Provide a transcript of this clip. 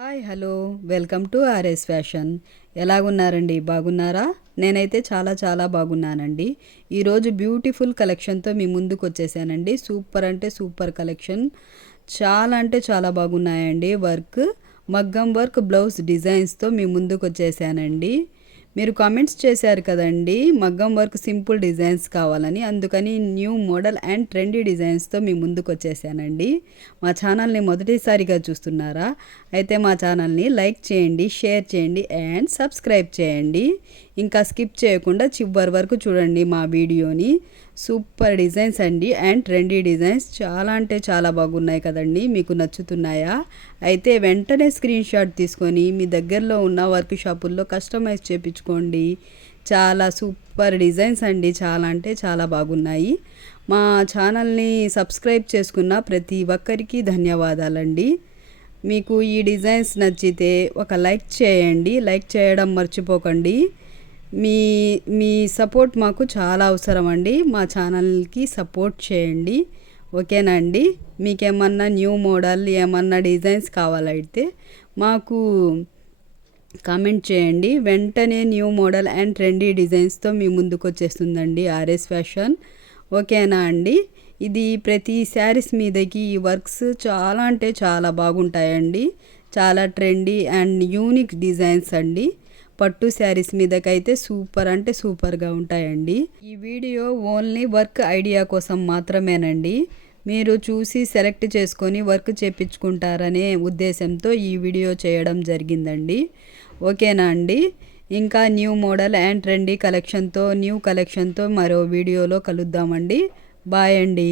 Hi hello welcome to RS fashion. ఎలాగున్నారండి, బాగున్నారా? నేనైతే చాలా చాలా బాగున్నానండి. ఈరోజు బ్యూటిఫుల్ కలెక్షన్తో మీ ముందుకు వచ్చేసానండి. సూపర్ అంటే సూపర్ కలెక్షన్, చాలా అంటే చాలా బాగున్నాయండి. మగ్గం వర్క్ బ్లౌజ్ డిజైన్స్తో మీ ముందుకు వచ్చేసానండి. మీరు కామెంట్స్ చేశారు కదండి మగ్గం వర్క్ సింపుల్ డిజైన్స్ కావాలని, అందుకని న్యూ మోడల్ అండ్ ట్రెండీ డిజైన్స్తో మీ ముందుకు వచ్చేసానండి. మా ఛానల్ని మొదటిసారిగా చూస్తున్నారా? అయితే మా ఛానల్ని లైక్ చేయండి, షేర్ చేయండి అండ్ సబ్స్క్రైబ్ చేయండి. ఇంకా స్కిప్ చేయకుండా చివరి వరకు చూడండి మా వీడియోని. సూపర్ డిజైన్స్ అండి అండ్ ట్రెండీ డిజైన్స్, చాలా అంటే చాలా బాగున్నాయి కదండి. మీకు నచ్చుతున్నాయా? అయితే వెంటనే స్క్రీన్ షాట్ తీసుకొని మీ దగ్గరలో ఉన్న వర్క్ షాపుల్లో కస్టమైజ్ చేయించుకోండి. చాలా సూపర్ డిజైన్స్ అండి, చాలా అంటే చాలా బాగున్నాయి. మా ఛానల్ని సబ్స్క్రైబ్ చేసుకున్న ప్రతి ఒక్కరికి ధన్యవాదాలండి. మీకు ఈ డిజైన్స్ నచ్చితే ఒక లైక్ చేయండి, లైక్ చేయడం మర్చిపోకండి. మీ మీ సపోర్ట్ మాకు చాలా అవసరం అండి. మా ఛానల్కి సపోర్ట్ చేయండి, ఓకేనా అండి? మీకేమన్నా న్యూ మోడల్ ఏమన్నా డిజైన్స్ కావాలైతే మాకు కామెంట్ చేయండి. వెంటనే న్యూ మోడల్ అండ్ ట్రెండీ డిజైన్స్తో మీ ముందుకు వచ్చేస్తుందండి ఆర్ఎస్ ఫ్యాషన్, ఓకేనా అండి? ఇది ప్రతి శారీస్ మీదకి ఈ వర్క్స్ చాలా అంటే చాలా బాగుంటాయండి. చాలా ట్రెండీ అండ్ యూనిక్ డిజైన్స్ అండి. పట్టు శారీస్ మీదకైతే సూపర్ అంటే సూపర్గా ఉంటాయండి. ఈ వీడియో ఓన్లీ వర్క్ ఐడియా కోసం మాత్రమేనండి. మీరు చూసి సెలెక్ట్ చేసుకొని వర్క్ చేయించుకుంటారనే ఉద్దేశంతో ఈ వీడియో చేయడం జరిగిందండి, ఓకేనా అండి? ఇంకా న్యూ మోడల్ అండ్ ట్రెండీ కలెక్షన్తో మరో వీడియోలో కలుద్దామండి. బాయ్ అండి.